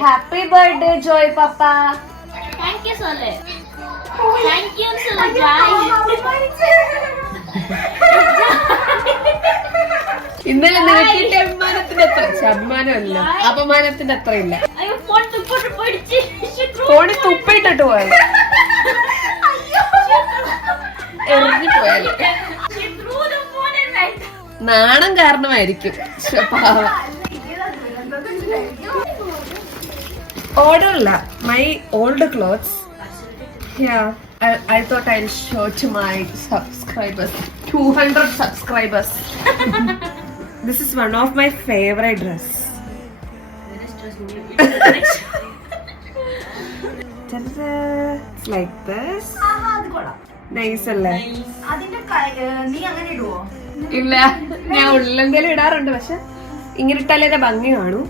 Happy birthday, Joy Papa. Thank you, Sole. Thank you, Sole. ഇന്നലെ നിനക്ക് കിട്ടിയ അഭിമാനത്തിന്റെ അത്ര, അഭിമാനമല്ല അപമാനത്തിന്റെ അത്ര ഇല്ല. ഫോണിൽ തുപ്പിട്ടിട്ട് പോയത്, എറിഞ്ഞു പോയാല് നാണം കാരണമായിരിക്കും. ഓർഡർ അല്ല, my old clothes. I thought I'll show to my subscribers, 200 subscribers. This is one of my favorite dress. It's like this. Nice അല്ലേ? ഇല്ല, ഞാൻ ഉള്ളെന്തെങ്കിലും ഇടാറുണ്ട്, പക്ഷെ ഇങ്ങനെ ഇട്ടാലേ ഭംഗി കാണൂ.